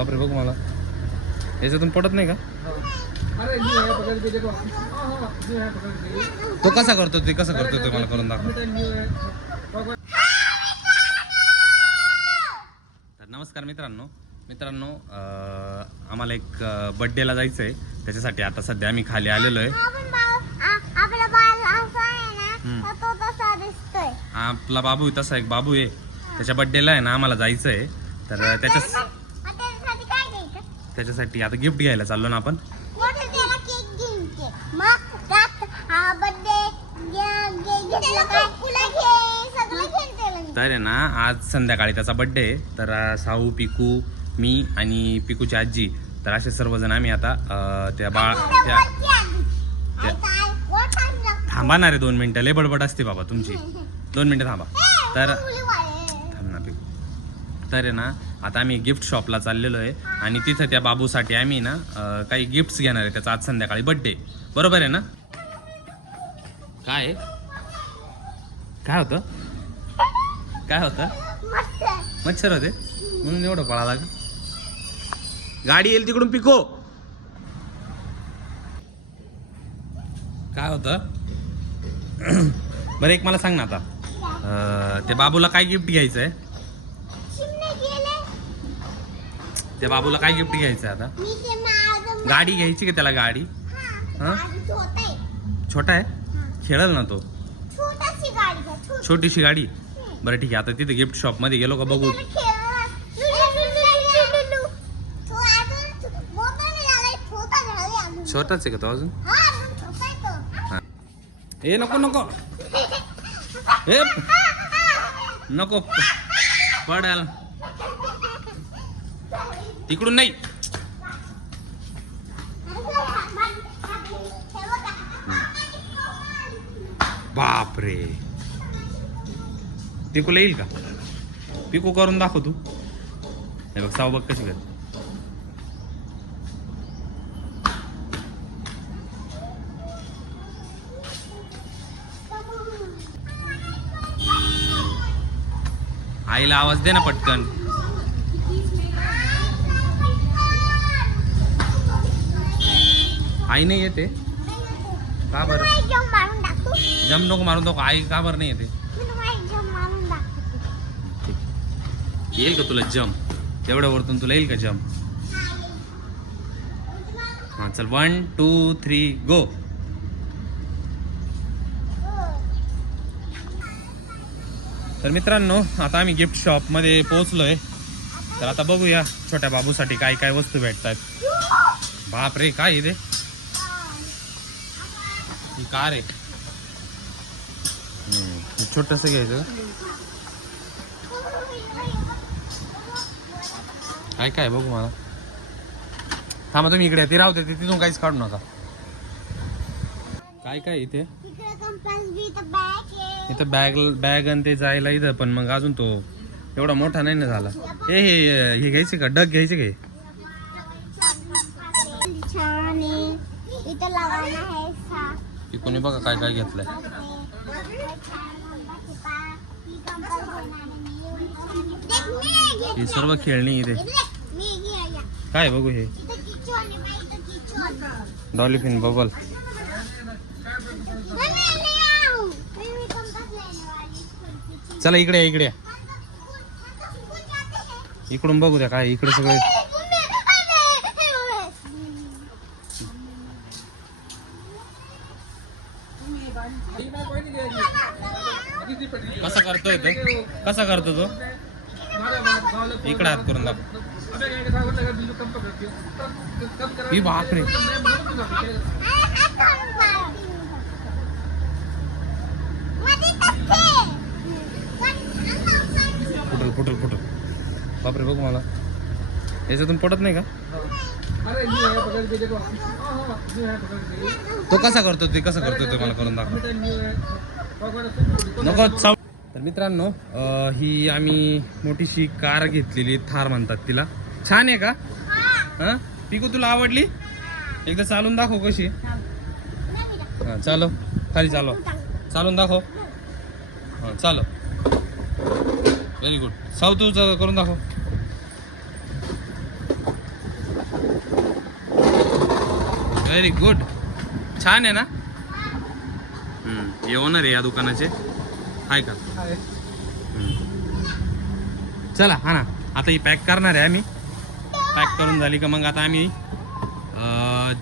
बापरे बघू मला. याच्यातून पडत नाही का? तो कसा करतो ते कसं करतो ते मला करून दाखव. तर नमस्कार मित्रांनो. मित्रांनो आम्हाला एक बड्डेला जायचं आहे त्याच्यासाठी आता सध्या आम्ही खाली आलेलो आहे. आपला बाबू आहे, तसा एक बाबू आहे. त्याच्या बड्डेला आहे ना आम्हाला जायचं आहे तर त्याच्या मग त्याच्यासाठी काय घ्यायचं त्याच्यासाठी आता गिफ्ट घ्यायला चाललो ना आपण. तर आहे ना आज संध्याकाळी त्याचा बड्डे आहे. तर साऊ पिकू मी आणि पिकूची आजी. तर असे सर्वजण आम्ही आता त्या बाळ त्या त्या- थांबा ना रे दोन मिनिटं. लय बडबड असते बाबा तुमची. दोन मिनिटं थांबा. तर थांब ना पिकू. तर आहे ना आता आम्ही गिफ्ट शॉपला चाललेलो आहे. आणि तिथं त्या बाबूसाठी आम्ही ना काही गिफ्ट्स घेणार आहे त्याचा आज संध्याकाळी बड्डे बरोबर आहे ना? काय? आहे? काय होतं? काय होतं? मच्छर होते. म्हणून एवढं पळाला का गाडी येईल तिकडून पिको. काय होतं? बरं एक मला सांग ना आता. ते त्या बाबूला काय गिफ्ट घ्यायचं आहे त्या बाबूला काय गिफ्ट घ्यायचं आता? गाडी घ्यायची का त्याला गाडी? हा? छोटा आहे. खेळल ना तो? छोटाशी गाडी घ्या छोटी. छोटीशी गाडी? बरं ठीक आहे आता तिथे गिफ्ट शॉपमध्ये गेलो का बघू. छोटाच आहे का तो अजून? ए नको नको. ए नको. पडाल तिकडून नाही. बापरे. पिकूला येईल का? पिकू करून दाखव तू. हे बघ साव बघ कशी कर आईला आवाज दे ना पटकन. आई नाही येते. का बरं? जम नको मारून नको आई का बरं नाही येते? येईल का तुला जम? तेवढ्या वरतून तुला येईल का जम? हा चल. वन टू थ्री गो तर मित्रांनो आता आम्ही गिफ्ट शॉपमध्ये पोहोचलोय. तर आता बघूया छोट्या बाबूसाठी काय काय वस्तू भेटतात बाप रे काय आहे ते? ही कार आहे. छोटस घ्यायचं. काय काय बघू मला. थांबा तुम्ही इकडे. ती राहते ती तिथून काहीच काढू नका. काय काय इथे? तिकडे कंपास बी तर बॅग आहे इथं बॅग बॅग आणि ते जायला इथं पण मग अजून तो एवढा मोठा नाही ना झाला. हे हे हे घ्यायचे का? डग घ्यायचे का हे? इथं लावायला आहे सा कोणी बघा काय काय घेतलंय. ही सर्व खेळणी इथे. काय बघू हे? Dolphin bubble. चला इकडे या, इकडे या. इकडून बघू द्या काय इकडे सगळे ये मैं कोई नहीं देगी अभी दी पड़ी कसा करतोय तो? कसा करतो तो? इकडे हात करून दाखव. ही भाकरी. रे मैं बोल फुटल फुटल फुटल. बापरे बघू मला. याच्यातून पडत नाही का? तो. कसा करतो ते? कसं करतो ते मला करून दाखव. नको तर मित्रांनो ही आम्ही मोठीशी कार घेतलेली थार म्हणतात तिला. छान आहे का? हा? पिकू तुला आवडली? एकदा चालून दाखव कशी हा चालव. खाली चालव. चालून दाखव. हा चालव. व्हेरी गुड साऊ तू च- करून दाखव. व्हेरी गुड छान आहे ना? हे ओनर आहे या दुकानाचे. आहे का. चला हा ना. आता ही पॅक करणार आहे आम्ही. पॅक करून झाली का मग आता आम्ही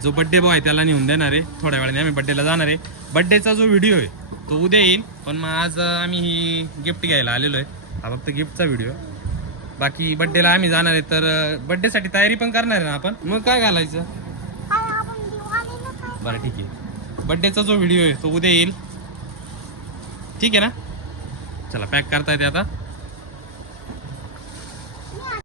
जो बड्डे बॉय आहे त्याला नेऊन देणार आहे. थोड्या वेळाने आम्ही बड्डेला जाणार आहे. बड्डेचा जो व्हिडिओ आहे तो उद्या येईल पण मग आज आम्ही ही गिफ्ट घ्यायला आलेलो आहे. हा फक्त गिफ्टचा व्हिडिओ बाकी बड्डेला आम्ही जाणार आहे तर बड्डेसाठी तयारी पण करणार आहे ना आपण? मग काय घालायचं आणि आपण दिवाळीला काय बरं ठीक आहे. बड्डेचा जो व्हिडिओ आहे तो उद्या येईल. ठीक आहे ना? चला पॅक करता येते आता.